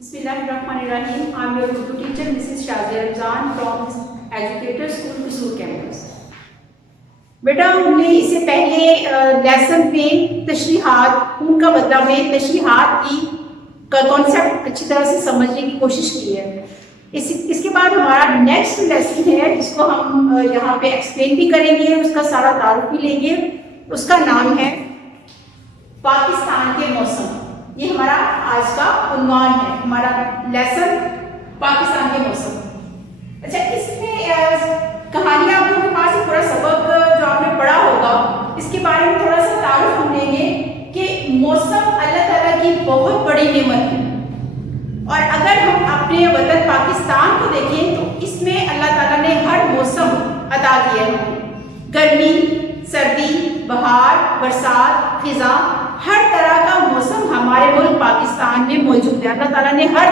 Bismillahirrahmanirrahim. I am your Urdu teacher, Mrs. Shazia Ramzan from Educator School, Qusur campus. बेटा हमने इससे पहले lesson में तशरीहात, खून का बदला में तशरीहात की कॉन्सेप्ट अच्छी तरह से समझने की कोशिश की है। इसके बाद हमारा नेक्स्ट लेसन है जिसको हम यहाँ पे एक्सप्लेन भी करेंगे, उसका सारा तारुफ भी लेंगे। उसका नाम है पाकिस्तान के मौसम। ये हमारा आज का उन्वान है, हमारा लेसन पाकिस्तान के मौसम। अच्छा, इसमें कहानी आप लोगों के पास पूरा सबक जो आपने पढ़ा होगा, इसके बारे में थोड़ा सा तारुफ हम लेंगे कि मौसम अल्लाह ताला की बहुत बड़ी नेमत है। और अगर हम अपने वतन पाकिस्तान को देखें तो इसमें अल्लाह ताला ने हर मौसम अता किया है। गर्मी, सर्दी, बहार, बरसात, खिज़ां, हर तरह का मौसम हमारे मुल्क पाकिस्तान में मौजूद है। अल्लाह ताला ने हर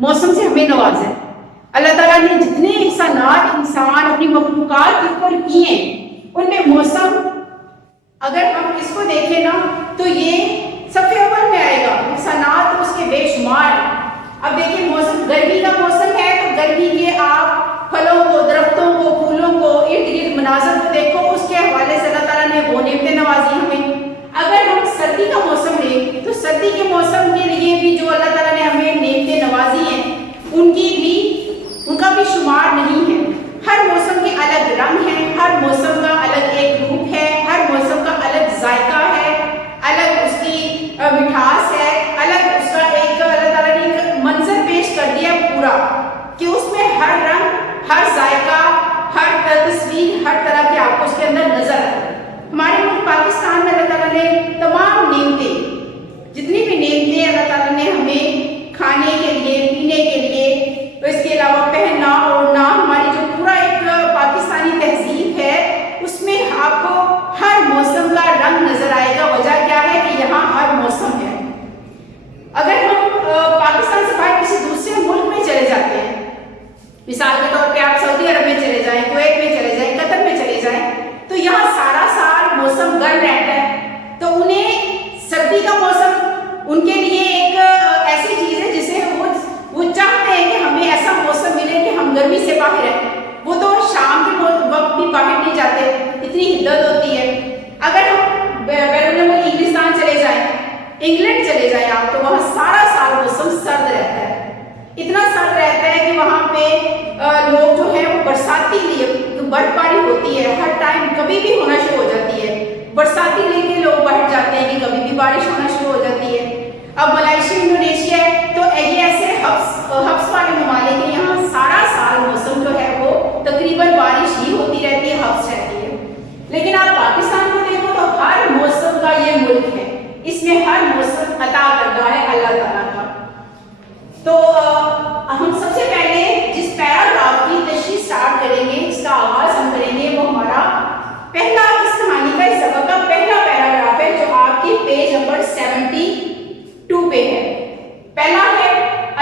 मौसम से हमें नवाजा है। अल्लाह ताला ने जितने एहसानात इंसान अपनी मखलूकात के ऊपर किए उनमें मौसम, अगर हम इसको देखें ना तो ये सफ़े अव्वल में आएगा। एहसानात उसके बेशुमार। अब देखिए, मौसम गर्मी का मौसम है तो गर्मी के आप फलों को, दरख्तों को, फूलों को, इर्द गिर्द मनाज़र को देखो, उसके हवाले से अल्लाह ताला ने वो नेमतें नवाजी हमें। अगर हम सर्दी का मौसम लें तो सर्दी के मौसम के लिए भी जो अल्लाह ताला ने हमें नेमतें नवाजी हैं उनका भी शुमार नहीं है। हर मौसम के अलग रंग हैं, हर मौसम का अलग एक रूप है, हर मौसम का अलग जायका है, अलग उसकी मिठास है, अलग उसका एक अल्लाह ताला ने एक मंजर पेश कर दिया पूरा कि उसमें हर रंग, हर जायका, हर तस्वीर, हर तरह की आपको उसके अंदर नजर आए। हमारे मुल्क पाकिस्तान में अल्लाह ताला ने तमाम नेमतें, जितनी भी नेमतें अल्लाह ताला ने हमें खाने के लिए, पीने के लिए, तो इसके अलावा पहनना ओढ़ना, हमारी जो पूरा एक पाकिस्तानी तहजीब है उसमें आपको हर मौसम का रंग नजर आएगा। वजह क्या है कि यहाँ हर मौसम है। अगर हम पाकिस्तान से बाहर किसी दूसरे मुल्क में चले जाते हैं, मिसाल के तौर पे आप सऊदी अरब में चले जाएं, कुवैत में चले जाएं, कतर में चले जाएं, तो यहाँ सारा साल मौसम गर्म रहता है। तो उन्हें सर्दी का मौसम उनके लिए एक ऐसी चीज़ है जिसे वो चाहते हैं कि हमें ऐसा मौसम मिले कि हम गर्मी से बाहर रहें। वो तो शाम के वक्त भी बाहर नहीं जाते, इतनी हिद्दत होती है। अगर हम बैरून मुल्क इंग्लिस्तान चले जाएं, इंग्लैंड चले जाएं आप, तो वहाँ सारा साल मौसम सर्द रहता है। इतना सर्द रहता है कि वहाँ पे लोग जो है वो बरसाती लिए, बर्फबारी होती है हर टाइम, कभी भी होना शुरू हो जाती है। बरसाती लेके लोग बाहर जाते हैं कि कभी भी बारिश होना शुरू हो जाती है। अब मलेशिया, इंडोनेशिया है तो ये ऐसे हब्स वाले ममालिक हैं, यहाँ सारा साल मौसम जो है वो तकरीबन बारिश ही होती रहती है, हब्स रहती है। लेकिन आप पाकिस्तान को देखो तो हर मौसम का ये मुल्क है, इसमें हर मौसम अता करता है अल्लाह ताला का। तो हम सबसे पहले जिस पैराग्राफ की तशरीह स्टार्ट करेंगे, इसका आगाज हम करेंगे, वो हमारा पहला इस कहानी का, इस सबक का पहला पैराग्राफ है जो आपकी पेज नंबर 72 पे है। पहला है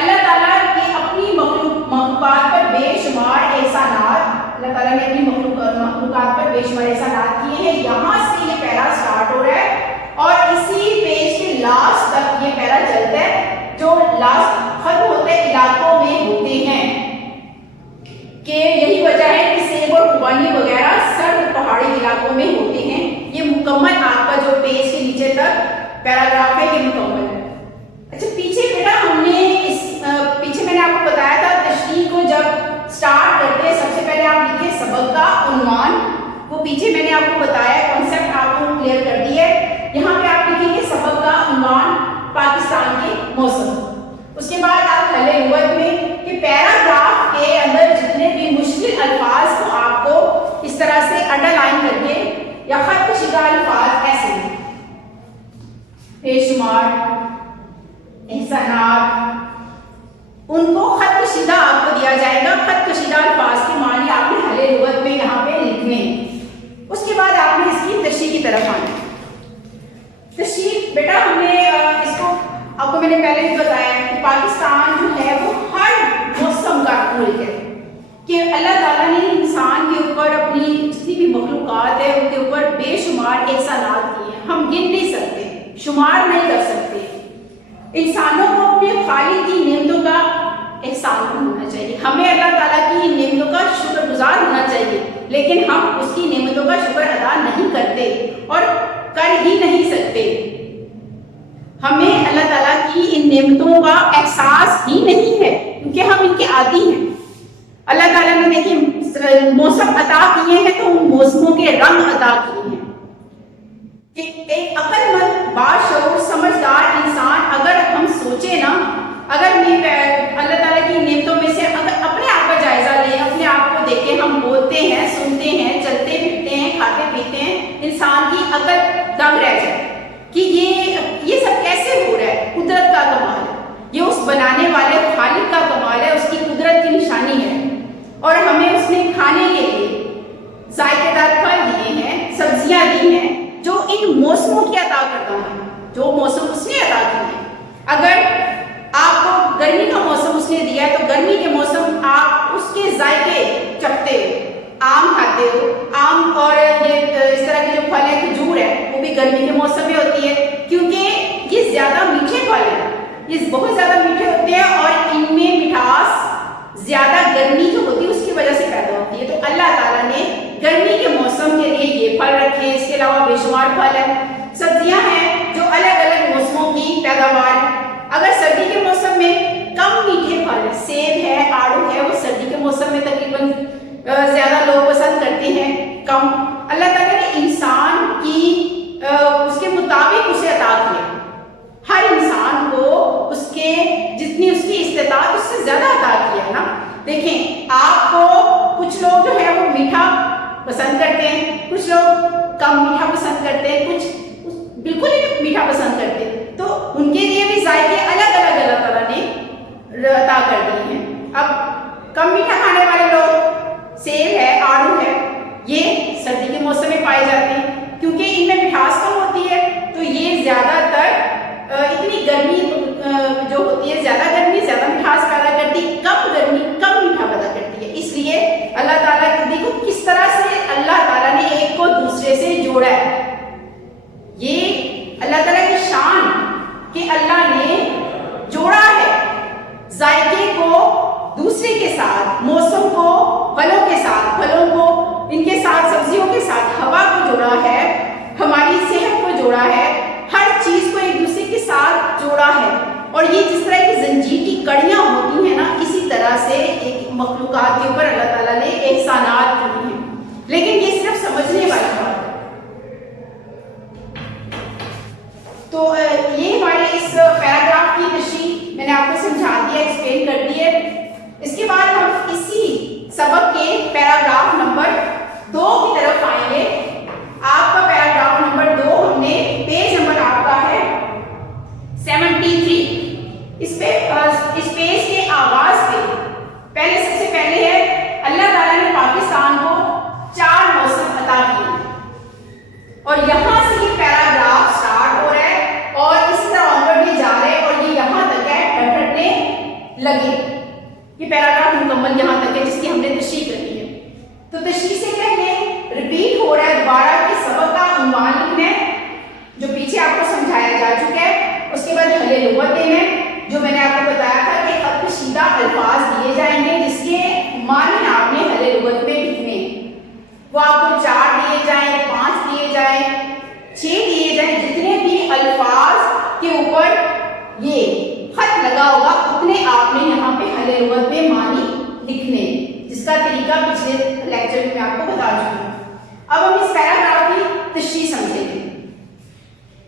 अल्लाह ताला की अपनी मखलूकात पर बेशुमार एहसानात। अल्लाह ताला ने अपनी मखलूकात पर बेशुमार एहसानात किए हैं। यहाँ से ये पैरा स्टार्ट हो रहा है और इसी पेज के लास्ट तक ये पैरा चलता है, जो लास्ट खत्म होते इलाकों में होते हैं। कि यही वजह है कि सेब और खुबानी वगैरह सर्द पहाड़ी इलाकों में होते हैं। ये मुकम्मल आपका जो पेज के नीचे तक पैराग्राफ है, ये मुकम्मल है। अच्छा, पीछे बेटा हमने पीछे मैंने आपको बताया था तशरीह को जब स्टार्ट करते हैं सबसे पहले आप लिखिए सबक का उन्वान। वो पीछे मैंने आपको बताया, कॉन्सेप्ट आपको क्लियर कर दी है। यहाँ पे आप लिखेंगे सबक का उन्वान पाकिस्तान के मौसम। उसके बाद आप खले लुगत में कि पैराग्राफ के अंदर जितने भी मुश्किल अल्फाज को आपको इस तरह से अंडरलाइन करके या खत कशीदा अल्फाज ऐसे बेशुमार एहसानात, उनको खत कशीदा आपको दिया जाएगा। खत कशीदा अल्फाज के मानी आपने खले लुगत में यहाँ पे लिखने। उसके बाद आपने इसकी तशरीह की तरफ आना। तशरीह बेटा हमने इसको आपको मैंने पहले भी बताया कि पाकिस्तान जो है वो हर मौसम का मुल्क है, कि अल्लाह ताला ने इंसान के ऊपर अपनी जितनी भी मखलूकात है उनके ऊपर बेशुमार एहसानात किए हैं। हम गिन नहीं सकते, शुमार नहीं कर सकते। इंसानों को अपने खालिक की नेमतों چاہیے، لیکن ہم اس کی نعمتوں کا شکر ادا نہیں کرتے اور کر ہی نہیں سکتے۔ ہمیں اللہ تعالیٰ کی ان نعمتوں کا احساس ہی نہیں ہے کیونکہ ہم ان کے عادی ہیں۔ اللہ تعالیٰ نے دیکھیں موسم عطا کیے ہیں تو ان موسموں کے رنگ عطا کیے ہیں کہ ایک عقل مند باشعور سمجھدار انسان اگر ہم سوچے نا، اگر اللہ تعالیٰ کی نعمتوں میں سے اگر اپنے آپ کا جائزہ لیں، اپنے آپ کو دیکھیں، ہم بولتے ہیں، سنتے ہیں، چلتے پھرتے ہیں، کھاتے پیتے ہیں، انسان کی عقل دنگ رہ جائے کہ یہ سب کیسے ہو رہا ہے۔ قدرت کا کمال ہے، یہ اس بنانے والے خالق کا کمال ہے، اس کی قدرت کی نشانی ہے۔ اور ہمیں اس نے کھانے کے لیے ذائقے دار پھل دیے ہیں، سبزیاں دی ہیں جو ان موسموں کی عطا کرتا ہے، جو موسم اس نے عطا کیے ہیں۔ اگر آپ کو گرمی کا موسم اس نے دیا ہے تو گرمی کے موسم آپ اس کے ذائقے چکھتے ہو، آم کھاتے ہو، آم اور یہ اس طرح کے جو پھل ہیں، کھجور ہے، وہ بھی گرمی کے موسم میں ہوتی ہے کیونکہ یہ زیادہ میٹھے پھل ہیں، یہ بہت زیادہ میٹھے ہوتے ہیں اور ان میں مٹھاس زیادہ گرمی جو ہوتی ہے اس کی وجہ سے پیدا ہوتی ہے۔ تو اللہ تعالیٰ نے گرمی کے موسم کے لیے یہ پھل رکھے، اس کے علاوہ بے شمار پھل ہیں، سبزیاں ہیں جو الگ الگ موسموں کی پیداوار ہے۔ اگر سردی کے موسم میں کم میٹھے پھل ہیں، سیب ہے، آڑو ہے، وہ سردی کے موسم میں تقریباً زیادہ لوگ پسند کرتے ہیں، کم اللہ تعالیٰ نے انسان کی اس کے مطابق اسے عطا کیا، ہر انسان کو اس کے جتنی اس کی استطاعت اس سے زیادہ عطا کیا ہے نا۔ دیکھیں آپ کو کچھ لوگ جو ہے وہ میٹھا پسند کرتے ہیں، کچھ لوگ کم میٹھا پسند کرتے ہیں، کچھ بالکل ہی میٹھا پسند کرتے ہیں، تو ان کے لیے بھی ذائقے الگ الگ اللہ تعالیٰ نے عطا کر دیے ہیں۔ اب کم میٹھا کھانے والے لوگ، سیب ہے، آڑو ہے، یہ سردی کے موسم میں پائے جاتے ہیں کیونکہ ان میں مٹھاس کم ہوتی ہے، تو یہ زیادہ تر اتنی گرمی جو ہوتی ہے، زیادہ گرمی زیادہ مٹھاس پیدا کرتی، کم گرمی کم میٹھا پیدا کرتی ہے۔ اس لیے اللہ تعالیٰ دیکھو کس طرح سے اللہ تعالیٰ نے ایک کو دوسرے سے جوڑا ہے، یہ اللہ تعالیٰ کی شان کہ اللہ نے جوڑا ہے ذائقے کو دوسرے کے ساتھ، موسم کو پھلوں کے ساتھ، پھلوں کو ان کے ساتھ، سبزیوں کے ساتھ، ہوا کو جوڑا ہے، ہماری صحت کو جوڑا ہے، ہر چیز کو ایک دوسرے کے ساتھ جوڑا ہے۔ اور یہ جس طرح کی زنجیر کی کڑیاں ہوتی ہیں نا، اسی طرح سے ایک مخلوقات کے اوپر اللہ تعالیٰ نے احسانات کیے ہیں، لیکن یہ صرف سمجھنے والی بات ہے۔ تو یہ ہمارے اس پیراگراف کی تشریح میں نے آپ کو سمجھا دیا، ایکسپلین کر دی ہے۔ اس کے بعد ہم اسی سبق کے پیراگراف نمبر 2 کی طرف آئیں گے۔ آپ کا پیراگراف نمبر 2 ہم نے پیج نمبر آپ کا ہے 73۔ اس پیج کے آغاز پہ پہلے سب سے پہلے ہے اللہ تعالیٰ نے پاکستان کو 4 موسم عطا کیے اور یہاں سے یہ پیراگراف سٹارٹ ہو رہا ہے اور اس طرح آنورڈ بھی جا رہے ہیں اور یہ یہاں تک ہے ڈھٹنے لگے۔ یہ پیراگراف مکمل یہاں تک ہے جس کی ہم نے تشریح کرنی ہے۔ تو تشریح سے پہلے ریپیٹ ہو رہا ہے دوبارہ کہ سبق کا عنوان لکھنا ہے جو پیچھے آپ کو سمجھایا جا چکا ہے، اس کے بعد حل لغت دینا ہے جو میں نے آپ کو بتایا تھا کہ خط کشیدہ الفاظ دیے جائیں گے جس کے معنی آپ نے حل لغت میں لکھنے ہیں، وہ آپ کو 4 دیے جائیں، 5 دیے جائیں، 6 دیے جائیں، جتنے بھی الفاظ کے اوپر یہ خط لگا ہوگا اتنے آپ نے یہاں پہ حل لغت میں معنی لکھنے ہیں، جس کا طریقہ پچھلے لیکچر میں آپ کو بتا چکی ہوں۔ اب ہم اس پیراگراف کی تشریح سمجھیں گے۔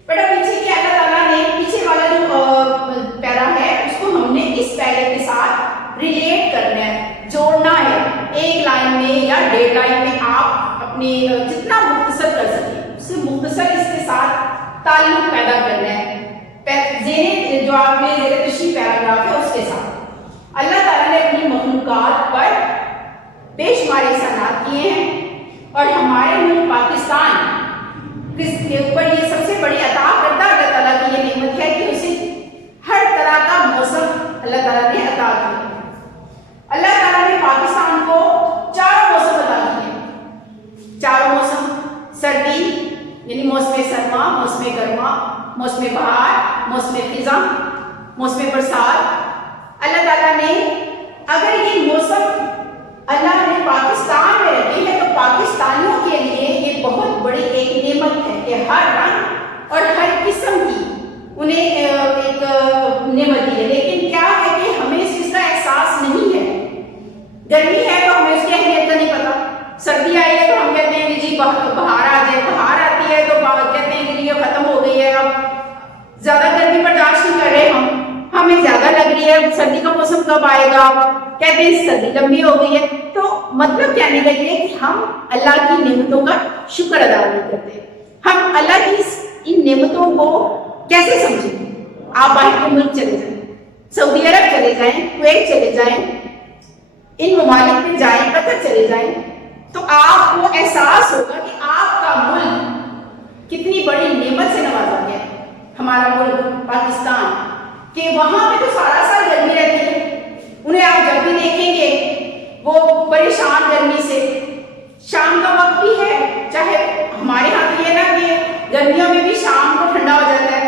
بیٹا پیچھے کیا اللہ تعالیٰ نے پیچھے والا جو پیرا ہے اس کو ہم نے اس پیرے کے ساتھ ریلیٹ کرنا ہے، جوڑنا ہے، ایک لائن میں یا 1.5 لائن میں آپ اپنے جتنا مختصر کر سکیں اس سے مختصر اس کے ساتھ تعلق پیدا کرنا ہے جو آپ نے زیر تشریح پیراگراف ہے اس کے ساتھ۔ اللہ تعالیٰ نے اپنی مخلوقات پر بے شمار احسانات کیے ہیں اور ہمارے ملک پاکستان کے اوپر یہ سب سے بڑی عطا کردہ اللہ تعالیٰ کی یہ نعمت ہے کہ اسے ہر طرح کا موسم اللہ تعالیٰ نے عطا کیا۔ اللہ تعالیٰ نے پاکستان کو 4 موسم عطا کیے، 4 موسم، سردی یعنی موسم سرما، موسم گرما، موسم بہار، موسم خزاں، موسم برسات۔ اللہ تعالیٰ نے اگر یہ موسم اللہ نے پاکستان میں رکھے बड़ी एक नेमत है कि हर रंग और हर किस्म की उन्हें एक नेमत दी है। लेकिन क्या है कि हमें इस चीज़ का एहसास नहीं है। गर्मी है तो हमें उसकी अहमियत का नहीं पता, सर्दी आई है तो हम कहते हैं कि जी बाहर आ जाए, बाहर आती है तो कहते हैं कि ये खत्म हो गई है, अब ज्यादा गर्मी बर्दाश्त नहीं कर रहे हमें ज्यादा लग रही है, सर्दी का मौसम कब आएगा, कहते हैं सर्दी लंबी हो गई है। तो मतलब कहने का ये कि हम अल्लाह की नेमतों का शुक्र अदा नहीं करते। हम अल्लाह की इन नेमतों को कैसे समझेंगे? आप बाहर के मुल्क चले जाएं, सऊदी अरब चले जाएं, कुवैत चले जाएं, इन ममालिक में जाएं, कतर चले जाएं, तो आपको एहसास होगा कि आपका मुल्क कितनी बड़ी नेमत से नवाजा गया है। हमारा मुल्क पाकिस्तान कि वहां पे तो सारा साल गर्मी रहती है, उन्हें आप जब भी देखेंगे वो परेशान गर्मी से। शाम का वक्त भी है, चाहे हमारे यहाँ तो ये ना कि गर्मियों में भी शाम को ठंडा हो जाता है,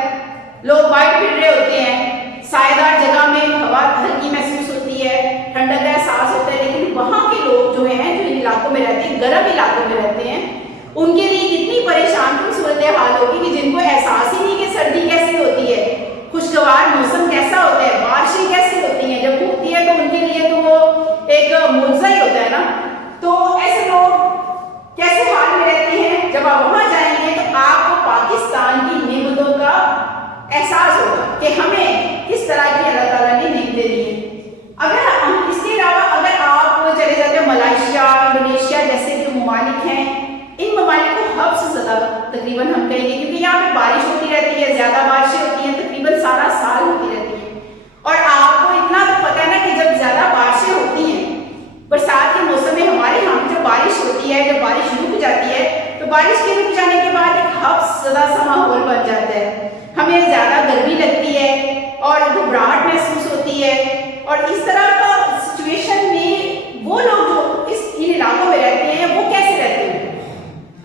लोग बाहर फिर रहे होते हैं, सायेदार जगह में हवा हल्की महसूस होती है, ठंडक का एहसास होता है। लेकिन वहाँ के लोग जो हैं, जो इलाकों में रहते हैं, गर्म इलाकों में रहते हैं, उनके लिए कितनी परेशान सूरत हाल होगी कि जिनको एहसास ही नहीं कि सर्दी कैसी होती है, खुशगवार मौसम कैसा होता है, बारिशें कैसी होती हैं। जब होती है तो उनके लिए तो वो एक मुआवजा ही होता है ना। तो ऐसे लोग कैसे हाल में रहते हैं? जब आप वहां जाएंगे तो आपको पाकिस्तान की नेमतों का एहसास होगा कि हमें किस तरह की अल्लाह ताला ने नेमतें दी हैं। अगर इसके अलावा अगर आप चले जाते हैं मलेशिया, इंडोनेशिया जैसे जो ममालिक हैं, इन ममालिक को हद से ज़्यादा तकरीबन हम कहेंगे, क्योंकि यहाँ पे बारिश होती रहती है, ज़्यादा बारिशें होती हैं, तकरीबन सारा साल होती रहती है। और आपको इतना तो पता है ना कि जब ज़्यादा बारिशें होती हैं, बरसात के मौसम में हमारे यहाँ जब बारिश होती है, जब बारिश रुक जाती है, तो बारिश के रुक जाने के बाद एक हफ्ज़दा सा माहौल बन जाता है, हमें ज़्यादा गर्मी लगती है और घबराहट महसूस होती है। और इस तरह का सिचुएशन में वो लोग जो इन इलाकों में रहते हैं वो कैसे रहते हैं?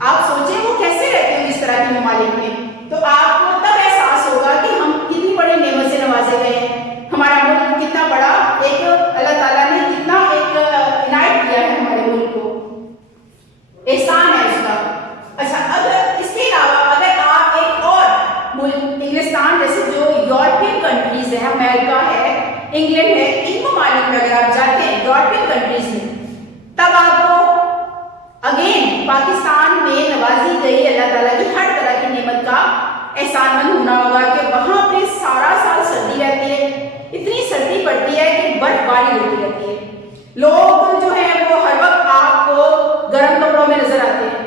आप सोचें वो कैसे रहते हैं इस तरह के ममालिक में, तो आपको तब एहसास होगा कि हम कितनी बड़ी नेमत से नवाजे गए हैं। हमारा मुल्क कितना बड़ा एक अल्लाह ताला ने कितना एक इनायत किया है हमारे मुल्क को, एहसान है उसका। अच्छा, अगर इसके अलावा अगर आप एक और मुल्क इंग्लिस्तान जैसे जो यूरोपियन कंट्रीज है, अमेरिका है, इंग्लैंड है, इन ममालिक में अगर आप जाते हैं यूरोपियन कंट्रीज में, तब आपको अगेन पाकिस्तान में नवाजी गई अल्लाह ताला की हर तरह की नेमत का एहसानमंद होना होगा कि वहां पे सारा साल सर्दी रहती है, इतनी सर्दी पड़ती है कि बर्फबारी होती रहती है। लोग जो है वो हर वक्त आपको गर्म कपड़ों में नजर आते हैं,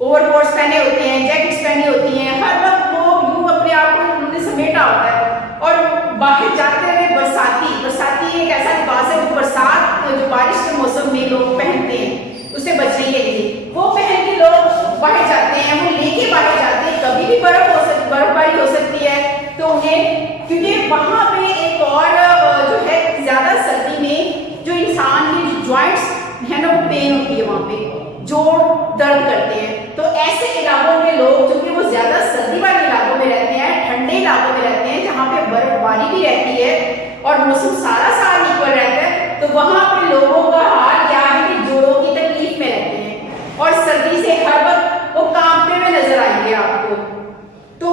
ओवरकोट्स पहने होते हैं, जैकेट्स पहनी होती हैं, हर वक्त वो यूं अपने आप को उन्होंने समेटा होता है। और बाहर जाते हुए बरसाती एक ऐसा लिबास है जो बरसात जो बारिश के मौसम में लोग पहनते हैं उससे बचने के लिए, वो पहन के लोग बाहर जाते हैं, वो लेके बाहर जाते हैं। कभी भी बर्फबारी हो सकती है तो उन्हें, क्योंकि वहां पे एक और जो है ज्यादा सर्दी में जो इंसान की जॉइंट्स है ना वो पेन होती है, वहां पे जोड़ दर्द करते हैं। तो ऐसे इलाकों में लोग जो कि वो ज्यादा सर्दी वाले इलाकों में रहते हैं, ठंडे इलाकों में रहते हैं जहाँ पे बर्फबारी भी रहती है और मौसम सारा साल इक्वल रहता है, तो वहां पे लोगों का हाल क्या है कि जोड़ों की तकलीफ में रहते हैं और सर्दी से हर वक्त वो कांपते हुए नजर आएंगे आपको। तो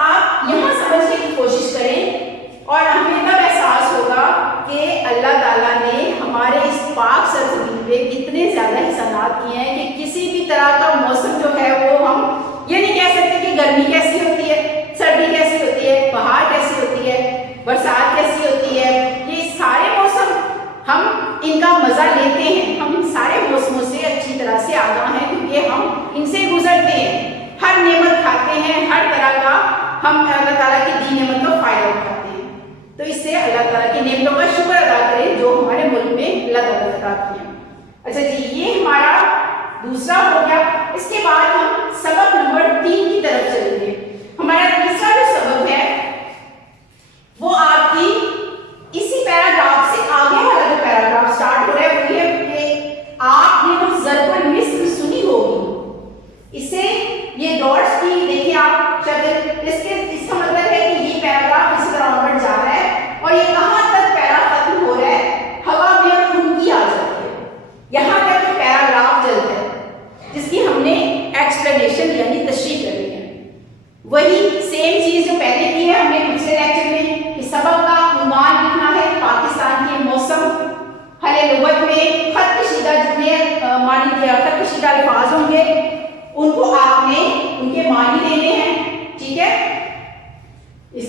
आप यहाँ समझने की कोशिश करें और हमें तब एहसास होगा कि अल्लाह ताला ने हमारे इस पाक सरजमीन पे कितने ज्यादा हिसानात किए हैं कि किसी भी तरह का मौसम जो है वो हम ये नहीं कह सकते कि गर्मी कैसी होती है, सर्दी कैसी होती है, बहार कैसी होती है, बरसात कैसी होती है। ये सारे मौसम हम इनका मजा लेते हैं, हम इन सारे मौसमों से अच्छी तरह से आगाह हैं क्योंकि हम इनसे गुजरते हैं, हर नेमत खाते हैं, हर तरह का हम अल्लाह ताला की दी नेमत का फायदा उठाते हैं। तो इससे अल्लाह ताला की नेमतों का शुक्र अदा करें जो हमारे मुल्क में अल्लाह ताला ने अता किया। अच्छा जी, ये हमारा दूसरा हो गया। इसके बाद हम सबक नंबर 3 की तरफ चलेंगे। हमारा तीसरा जो सबक है वो आपकी इसी पैराग्राफ से आगे वाला जो पैराग्राफ स्टार्ट हो रहा है वो ये कि आपने जो ज़रबुल मिस्र सुनी होगी, इसे ये डॉट्स की देखिए आप शक्ल, इसका मतलब है कि ये पैराग्राफ इसी तरह ऑनवर्ड जा रहा है और ये कहां तक पैरा खत्म हो रहा है, हवा में उनकी आ जाती है, यहां तक पैराग्राफ चलता है जिसकी हमने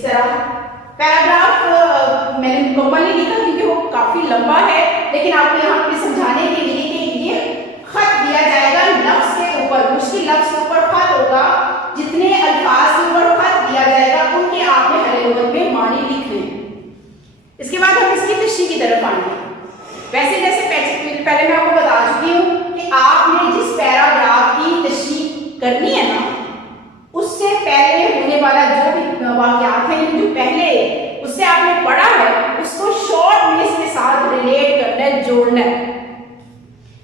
इस तरह पैराग्राफ मैंने मुकम्मल नहीं लिखा क्योंकि वो काफी लंबा है, लेकिन आपको यहाँ पे समझाने के लिए कि ये खत दिया जाएगा लफ्ज के ऊपर, मुश्किल लफ्ज के ऊपर खत होगा, जितने अल्फाज के ऊपर खत दिया जाएगा उनके आपने हर लुगत में मानी लिखने हैं। इसके बाद हम इसकी तशरीह की तरफ आएंगे। वैसे जैसे पहले मैं आपको बता चुकी हूँ कि आपने जिस पैराग्राफ की तशरीह करनी है ना, उससे पहले होने वाला जो भी वाक़यात हैं, जो पहले उससे आपने पढ़ा है उसको शॉर्ट में इसके साथ रिलेट करना है, जोड़ना है।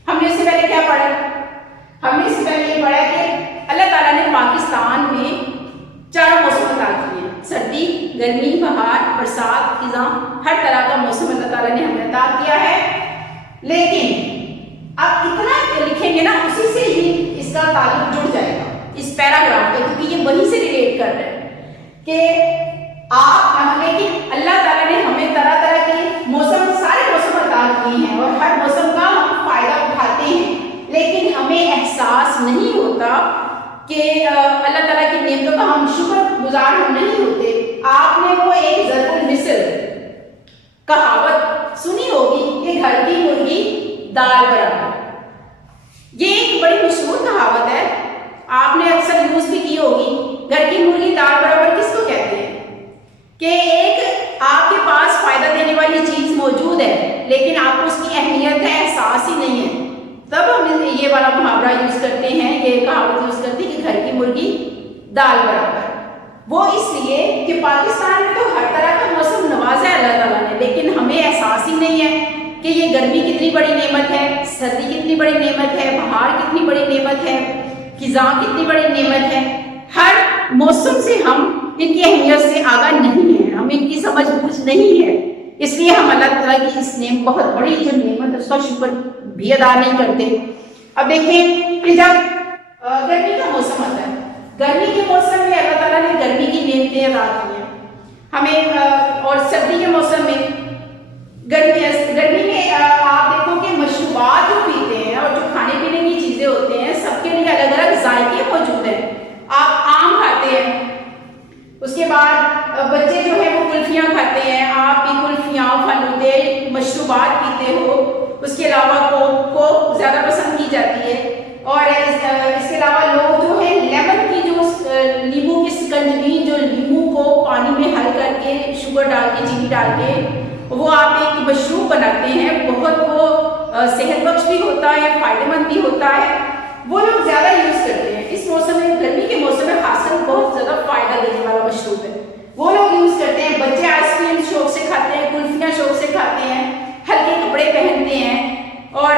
हमने इससे पहले क्या पढ़ा? हमने इससे पहले ये पढ़ा कि अल्लाह ताला ने पाकिस्तान में 4 मौसम अता किए हैं, सर्दी, गर्मी, बहार, बरसात, खिज़ां, हर तरह का मौसम अल्लाह ताला ने हमें अता किया है। लेकिन अब इतना लिखेंगे ना, उसी से ही इसका ताल्लुक जुड़ जाएगा इस पैराग्राफ का, क्योंकि ये वहीं से रिलेट कर रहे हैं कि आप, लेकिन अल्लाह ताला ने हमें तरह तरह के मौसम, सारे मौसम अता किए हैं और हर मौसम का हम फायदा उठाते हैं, लेकिन हमें एहसास नहीं होता कि अल्लाह ताला की नेमतों का हम शुक्रगुजार हम नहीं होते। आपने वो एक ज़रुल मिसल कहावत सुनी होगी कि घर की मुर्गी दाल बराबर। ये एक बड़ी मशहूर कहावत है, आपने अक्सर यूज भी की होगी। घर की मुर्गी दाल बराबर किसको कहते हैं? कि एक आपके पास फायदा देने वाली चीज मौजूद है लेकिन आपको उसकी अहमियत का एहसास ही नहीं है, तब हम ये वाला मुहावरा यूज करते हैं, ये कहावत यूज करते हैं कि घर की मुर्गी दाल बराबर। वो इसलिए कि पाकिस्तान में तो हर तरह का मौसम नवाजा है अल्लाह ताला ने, लेकिन हमें एहसास ही नहीं है कि ये गर्मी कितनी बड़ी नेमत है, सर्दी कितनी बड़ी नेमत है, बहार कितनी बड़ी नेमत है, खिज़ां कितनी बड़ी नेमत है। हर मौसम से हम इनकी अहमियत से आगाह नहीं है, हमें इनकी समझ बूझ नहीं है, इसलिए हम अल्लाह ताला की इस बहुत बड़ी जो नेमत है उसका शुक्र भी अदा नहीं करते। अब देखें कि जब गर्मी का मौसम आता है, गर्मी के मौसम में अल्लाह ताला ने गर्मी की नेमतें अदा की हैं हमें, और सर्दी के मौसम में गर्मी में आप देखो कि मशरूबात जो पीते हैं और जो खाने पीने की चीजें होते हैं सबके लिए अलग अलग जायके मौजूद हैं। आप आम खाते हैं, उसके बाद बच्चे जो है वो कुल्फियाँ खाते हैं, आप भी कुल्फियाँ, फलूदे, मशरूबात पीते हो। उसके अलावा कोक को ज़्यादा पसंद की जाती है, और इसके अलावा लोग जो है लेमन की जो नींबू की शिकंजवी, जो नींबू को पानी में हल करके शुगर डाल के, चीनी डाल के वो आप एक मशरूब बनाते हैं, बहुत वो सेहत बख्श भी होता है, फायदेमंद भी होता है, वो लोग ज़्यादा यूज़ करते हैं इस मौसम में। गर्मी के मौसम में खासकर बहुत ज़्यादा फायदा देने वाला मशरूब है, वो लोग यूज़ करते हैं। बच्चे आइसक्रीम शौक से खाते हैं, कुल्फियाँ शौक से खाते हैं, हल्के कपड़े पहनते हैं, और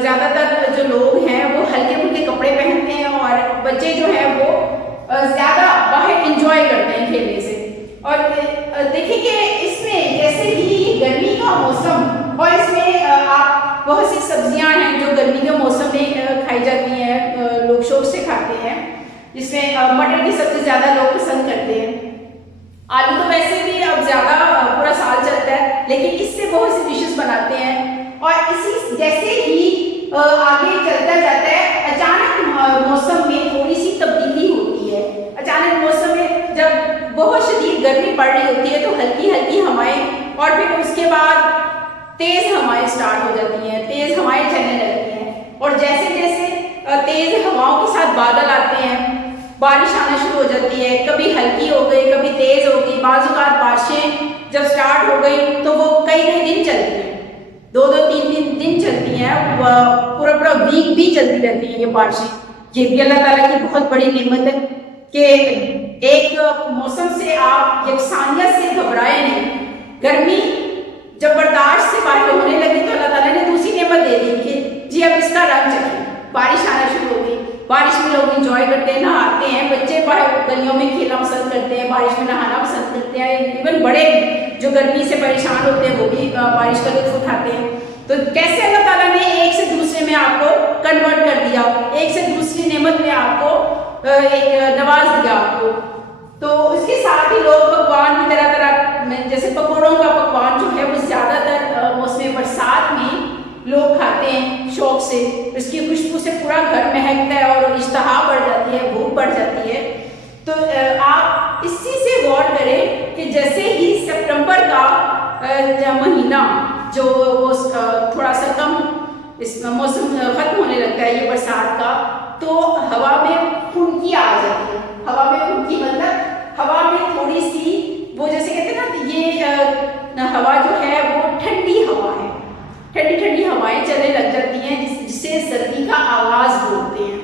ज़्यादातर जो लोग हैं वो हल्के फुल्के कपड़े पहनते हैं, और बच्चे जो है वो ज़्यादा बाहर इंजॉय करते हैं खेलने से। और देखिए कि इसमें जैसे ही गर्मी का मौसम, और इसमें आप बहुत सी सब्जियां हैं जो गर्मी के मौसम में खाई जाती हैं, लोग शौक से खाते हैं, जिसमें मटर की सब्जी ज़्यादा लोग पसंद करते हैं। आलू तो वैसे भी अब ज़्यादा पूरा साल चलता है, लेकिन इससे बहुत सी डिशेस बनाते हैं। और इसी जैसे ही आगे चलता जाता है, अचानक मौसम में थोड़ी सी तब्दीली होती है। अचानक मौसम में जब बहुत शदीद गर्मी पड़ रही होती है तो हल्की हल्की हवाएं, और फिर उसके बाद तेज हवाएं स्टार्ट हो जाती हैं, तेज हवाएं चलने लगती हैं, और जैसे जैसे तेज हवाओं के साथ बादल आते हैं, बारिश आना शुरू हो जाती है, कभी हल्की हो गई, कभी तेज हो गई। बाज़-औक़ात बारिशें जब स्टार्ट हो गई तो वो कई कई दिन चलती हैं, 2-2, 3-3 दिन चलती हैं, पूरा पूरा वीक भी चलती रहती हैं ये बारिशें। ये भी अल्लाह ताला की बहुत बड़ी नेमत है कि एक मौसम से आप यकसानियत से घबराए नहीं। गर्मी जब बर्दाश्त से बाहर होने लगी तो अल्लाह ताला ने दूसरी नेमत दे दी कि जी अब इसका रंग चखिए। बारिश आना शुरू हो गई, बारिश में लोग इंजॉय करते हैं, नहाते हैं, बच्चे बाहर गलियों में खेलना पसंद करते हैं, बारिश में नहाना पसंद करते हैं, इवन बड़े जो गर्मी से परेशान होते हैं वो भी बारिश का लुत्फ उठाते हैं। तो कैसे अल्लाह ताला ने एक से दूसरे में आपको कन्वर्ट कर दिया, एक से दूसरी नेमत में आपको एक नवाज दिया आपको। तो उसके साथ ही लोग पकवान भी तरह तरह में, जैसे पकौड़ों का पकवान जो है वो ज़्यादातर मौसम बरसात में लोग खाते हैं शौक से। इसकी खुशबू से पूरा घर महकता है और इश्तहा बढ़ जाती है, भूख बढ़ जाती है। तो आप इसी से गौर مہینہ جو وہ تھوڑا سا کم اس موسم ختم ہونے لگتا ہے یہ برسات کا، تو ہوا میں خنکی آ جاتی ہے. ہوا میں خنکی مطلب ہوا میں تھوڑی سی وہ جیسے کہتے ہیں نا یہ ہوا جو ہے وہ ٹھنڈی ہوا ہے، ٹھنڈی ٹھنڈی ہوائیں چلنے لگ جاتی ہیں جسے سردی کا آغاز بولتے ہیں.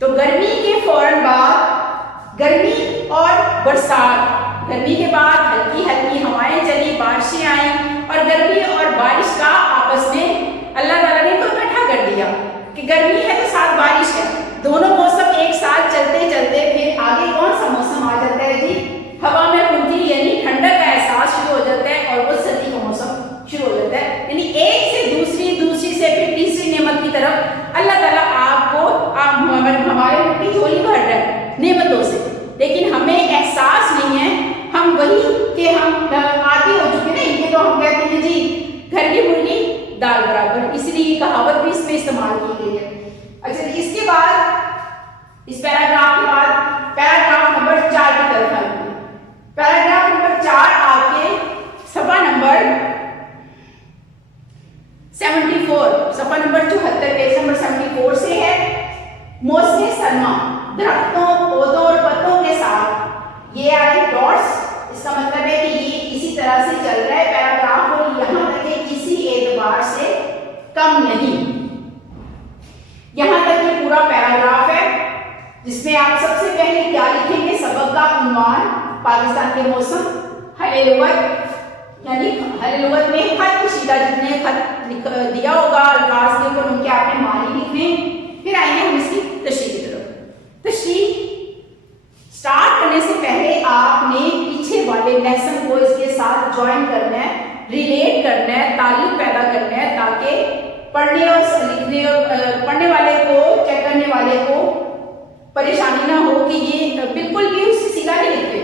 تو گرمی کے فوراً بعد گرمی اور برسات، گرمی کے بعد ہلکی ہلکی ہوائیں چلی، بارشیں آئیں، اور گرمی اور بارش کا آپس میں اللہ تعالیٰ نے تو اکٹھا کر دیا کہ گرمی ہے تو ساتھ بارش ہے، دونوں موسم ایک ساتھ چلتے چلتے پھر آگے کون سا موسم آ جاتا ہے جی؟ ہوا میں خنکی یعنی ٹھنڈک کا احساس شروع ہو جاتا ہے اور وہ سردی کا موسم شروع ہو جاتا ہے. یعنی ایک سے دوسری، دوسری سے پھر تیسری نعمت کی طرف اللہ تعالیٰ آپ کو ہمارے مٹی جھولی بھر رہا ہے نعمتوں سے، لیکن ہمیں احساس نہیں ہے. ہم وہی کہ ہم عادی ہو چکے نا ان کے، تو ہم کہتے ہیں جی گھر کی مرغی دال برابر، اس لیے یہ کہاوت بھی اس میں استعمال کی گئی ہے. اچھا اس کے بعد اس پیراگراف کے بعد پیراگراف نمبر 4 کی طرف آئیں گے. پیراگراف نمبر 4 آپ کے صفحہ نمبر 74، صفحہ نمبر 74، پیج نمبر 74 سے ہے. موسم سرما درختوں، پودوں اور پتوں کے ساتھ، یہ آئے ڈاٹس، اس کا مطلب ہے کہ یہ اسی طرح سے چل رہا ہے پیراگراف، اور یہاں تک کہ کسی اعتبار سے کم نہیں. یہاں تک یہ پورا پیراگراف ہے جس میں آپ سب سے پہلے کیا لکھیں گے؟ سبق کا عنوان پاکستان کے موسم، حل لغت، یعنی حل لغت میں خط کشیدہ جتنے خط دیا ہوگا الفاظ کے اوپر ان کے آپ نے معنی لکھنے. پھر آئیں گے ہم اس کی تشریح کی طرف. تشریح سٹارٹ کرنے سے پہلے آپ نے پیچھے والے لیسن کو اس کے ساتھ جوائن کرنا ہے، ریلیٹ کرنا ہے، تعلق پیدا کرنا ہے، تاکہ پڑھنے اور لکھنے پڑھنے والے کو، چیک کرنے والے کو پریشانی نہ ہو کہ یہ بالکل بھی اس سے سیدھا نہیں لکھتے.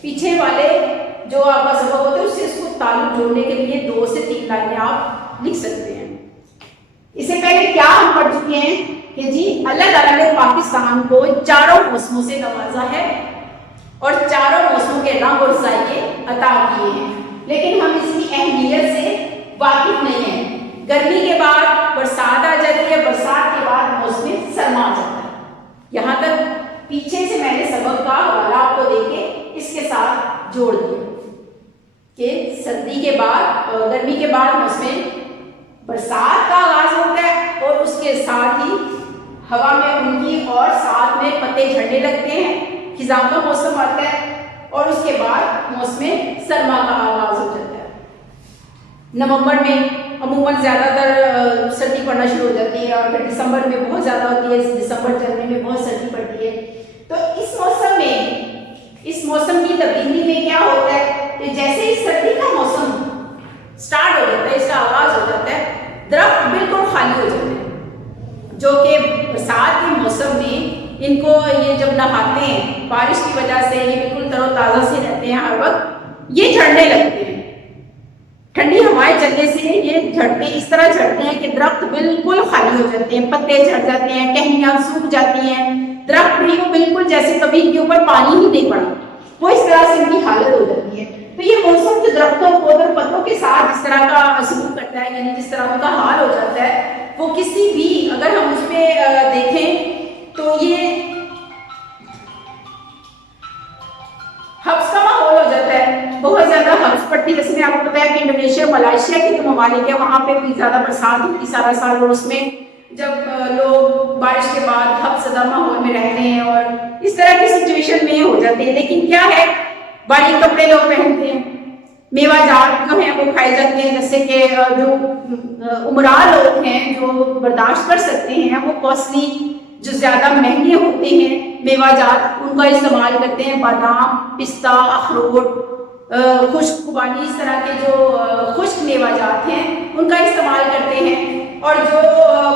پیچھے والے جو آپ کا سبق ہوتا ہے اس سے اس کو تعلق جوڑنے کے لیے 2 سے 3 لائنیں آپ لکھ سکتے ہیں. اس سے پہلے کیا ہم پڑھ چکے ہیں کہ جی اللہ تعالیٰ نے پاکستان کو 4 موسموں سے نوازا ہے اور 4 موسموں کے رنگ اور ذائقے عطا کیے ہیں، لیکن ہم اس کی اہمیت سے واقف نہیں ہیں. گرمی کے بعد برسات آ جاتی ہے، برسات کے بعد موسم سرما آ جاتا ہے. یہاں تک پیچھے سے میں نے سبق کا حوالہ آپ کو دے کے اس کے ساتھ جوڑ دیا کہ سردی کے بعد، گرمی کے بعد موسم برسات کا آغاز ہوتا ہے اور اس کے ساتھ ہی ہوا میں خنکی اور ساتھ میں پتے جھڑنے لگتے ہیں، خزاں کا موسم آتا ہے اور اس کے بعد موسم سرما کا آغاز ہو جاتا ہے. نومبر میں عموماً زیادہ تر سردی پڑنا شروع ہو جاتی ہے اور پھر دسمبر میں بہت زیادہ ہوتی ہے، دسمبر جنوری میں بہت سردی پڑتی ہے. تو اس موسم کی تبدیلی میں کیا ہوتا ہے کہ جیسے ہی سردی کا موسم سٹارٹ ہو جاتا ہے، اس کا آغاز ہو جاتا ہے، درخت بالکل خالی ہو جاتے ہیں، جو کہ برسات کے موسم میں ان کو یہ جب نہاتے ہیں بارش کی وجہ سے یہ بالکل تر و تازہ سے رہتے ہیں ہر وقت، یہ جھڑنے لگتے ہیں. ٹھنڈی ہوائیں چلنے سے یہ جھڑتے اس طرح جھڑتے ہیں کہ درخت بالکل خالی ہو جاتے ہیں، پتے جھڑ جاتے ہیں، ٹہنیاں سوکھ جاتی ہیں، درخت بھی وہ بالکل جیسے کبھی ان کے اوپر پانی ہی نہیں پڑا، وہ اس طرح سے ان کی حالت ہو جاتی ہے. تو یہ موسم جو درختوں، پودوں، پتوں کے ساتھ جس طرح کا سلوک کرتا ہے، یعنی جس طرح ان کا حال ہو جاتا ہے، وہ کسی بھی اگر ہم اس پہ دیکھیں تو یہ حبس کا ماحول ہو جاتا ہے، بہت زیادہ حبس پڑتی ہے. جیسے میں آپ کو پتا ہے کہ انڈونیشیا، ملائیشیا کے جو ممالک ہیں وہاں پہ بھی زیادہ برسات ہوتی سارا سال، اور اس میں جب لوگ بارش کے بعد حبس زدہ ماحول میں رہتے ہیں اور اس طرح کی سچویشن میں ہو جاتے ہیں. لیکن کیا ہے، باریک کپڑے لوگ پہنتے ہیں، میوہ جات جو ہیں وہ کھائے جاتے ہیں، جیسے کہ جو عمرہ لوگ ہیں جو برداشت کر سکتے ہیں وہ کوسٹلی جو زیادہ مہنگے ہوتے ہیں میوہ جات ان کا استعمال کرتے ہیں. بادام، پستہ، اخروٹ، خشک خوبانی، اس طرح کے جو خشک میوہ جات ہیں ان کا استعمال کرتے ہیں. اور جو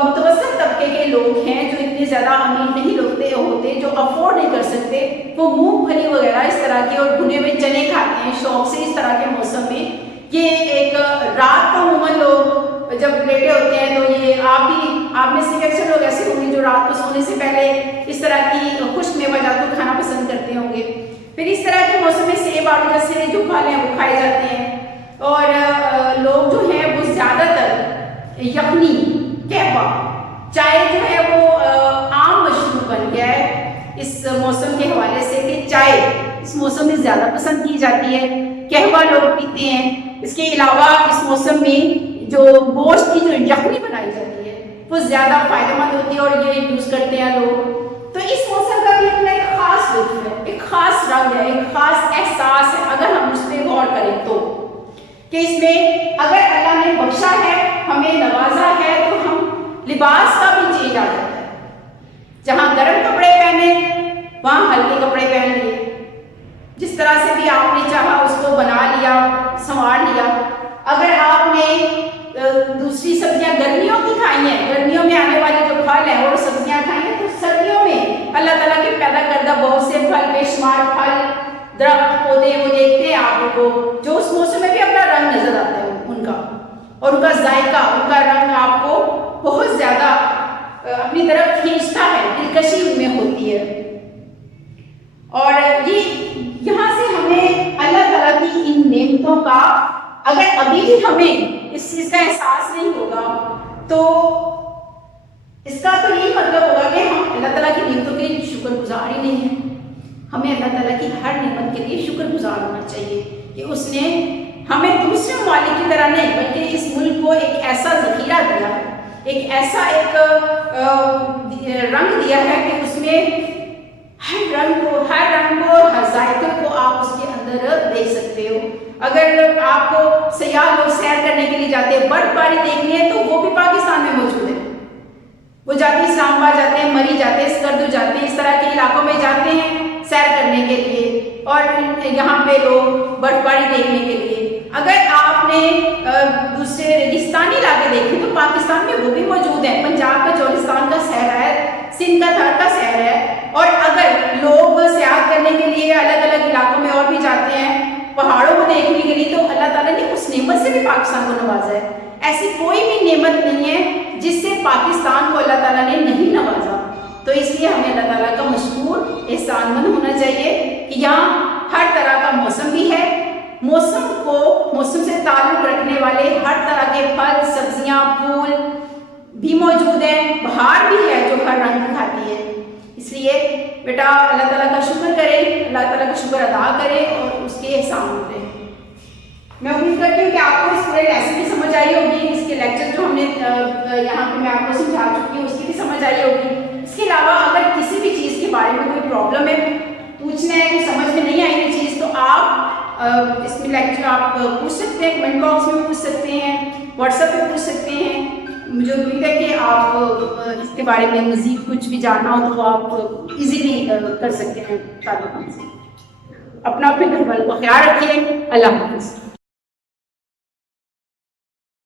متوسط طبقے کے لوگ ہیں جو اتنے زیادہ امیر نہیں ہوتے، جو افورڈ نہیں کر سکتے، وہ مونگ پھلی وغیرہ اس طرح کے اور بھنے ہوئے چنے کھاتے ہیں شوق سے. اس طرح کے موسم میں یہ ایک رات کو عموماً لوگ جب لیٹے ہوتے ہیں تو یہ آپ میں سے اکثر لوگ ایسے ہوں گے جو رات کو سونے سے پہلے اس طرح کی خشک میوہ جات کو کھانا پسند کرتے ہوں گے. پھر اس طرح کے موسم میں سیب، آڑو جیسے جو پھل ہیں وہ کھائے جاتے ہیں. اور یخنی قہوہ چائے جو ہے وہ عام مشروب بن گیا ہے اس موسم کے حوالے سے کہ چائے اس موسم میں زیادہ پسند کی جاتی ہے، قہوہ لوگ پیتے ہیں۔ اس کے علاوہ اس موسم میں جو گوشت کی جو یخنی بنائی جاتی ہے وہ زیادہ فائدہ مند ہوتی ہے اور یہ یوز کرتے ہیں لوگ۔ تو اس موسم کا بھی اپنا ایک خاص لطف ہے، ایک خاص رنگ ہے، ایک خاص احساس ہے اگر ہم اس پہ غور کریں تو، کہ اس میں اگر اللہ نے بخشا ہے، ہمیں نوازا ہے، تو ہم لباس کا بھی چینج آ جاتا ہے۔ جہاں گرم کپڑے پہنے وہاں ہلکے کپڑے پہن لیے، جس طرح سے بھی آپ نے چاہا اس کو بنا لیا، سنوار لیا۔ اگر آپ نے دوسری سبزیاں گرمیوں کی کھائی ہیں، گرمیوں میں آنے والی جو پھل ہیں اور سبزیاں کھائی ہیں، تو سردیوں میں اللہ تعالیٰ کے پیدا کردہ بہت سے پھل، بے شمار پھل، درخت، پودے وہ دیکھتے ہیں آپ کو جو اس موسم میں بھی اپنا رنگ نظر آتا ہے ان کا، اور ان کا ذائقہ، ان کا رنگ آپ کو بہت زیادہ اپنی طرف کھینچتا ہے، دلکشی ان میں ہوتی ہے۔ اور یہاں سے ہمیں اللہ تعالیٰ کی ان نعمتوں کا اگر ابھی بھی ہمیں اس چیز کا احساس نہیں ہوگا تو اس کا تو یہی مطلب ہوگا کہ ہم اللہ تعالیٰ کی نعمتوں کے لیے شکر گزار ہی نہیں ہیں۔ ہمیں اللہ تعالیٰ کی ہر نعمت کے لیے شکر گزار ہونا چاہیے کہ اس نے ہمیں دوسرے ممالک کی طرح نہیں بلکہ اس ملک کو ایک ایسا ذخیرہ دیا ہے، ایک ایسا ایک رنگ دیا ہے کہ اس میں ہر رنگ کو، ہر ذائقے کو آپ اس کے اندر دیکھ سکتے ہو۔ اگر آپ کو سیاح لوگ سیر کرنے کے لیے جاتے ہیں، برف باری دیکھنی ہے، تو وہ بھی پاکستان میں موجود ہے۔ وہ جاتے ہیں اسلام آباد جاتے ہیں، مری جاتے ہیں، اسکردو جاتے ہیں، اس طرح کے علاقوں میں جاتے ہیں سیر کرنے کے لیے، اور یہاں پہ لوگ برف باری دیکھنے کے لیے۔ اگر آپ نے دوسرے ریگستانی علاقے دیکھے تو پاکستان میں وہ بھی موجود ہیں۔ پنجاب کا چولستان کا صحرا ہے، سندھ کا تھر کا صحرا ہے، اور اگر لوگ سیاحت کرنے کے لیے الگ الگ علاقوں میں اور بھی جاتے ہیں پہاڑوں کو دیکھنے کے لیے، تو اللہ تعالیٰ نے اس نعمت سے بھی پاکستان کو نوازا ہے۔ ایسی کوئی بھی نعمت نہیں ہے جس سے پاکستان کو اللہ تعالیٰ نے نہیں نوازا۔ تو اس لیے ہمیں اللہ تعالیٰ کا مشکور احسان مند ہونا چاہیے کہ یہاں ہر طرح کا موسم بھی ہے، موسم سے تعلق رکھنے والے ہر طرح کے پھل، سبزیاں، پھول بھی موجود ہیں، بہار بھی ہے جو ہر رنگ دکھاتی ہے۔ اس لیے بیٹا اللہ تعالیٰ کا شکر کریں، اللہ تعالیٰ کا شکر ادا کریں اور اس کے احسان کریں۔ میں امید کرتی ہوں کہ آپ کو اس پورے لیسن کی سمجھ آئی ہوگی، اس کے لیکچر جو ہم نے یہاں پہ میں آپ کو سمجھا چکی ہوں اس کی بھی سمجھ آئی ہوگی۔ اس کے علاوہ اگر کسی بھی چیز کے بارے میں کوئی پرابلم ہے، پوچھنا ہے کہ سمجھ میں نہیں آئی یہ چیز، تو آپ اس میں لیکچر آپ پوچھ سکتے ہیں، کمنٹ باکس میں پوچھ سکتے ہیں، واٹس ایپ پہ پوچھ سکتے ہیں۔ مجھے امید ہے کہ آپ اس کے بارے میں مزید کچھ بھی جاننا ہو تو آپ ایزیلی کر سکتے ہیں طالبان سے۔ اپنا گھر والوں کا خیال رکھیے۔ اللہ حافظ۔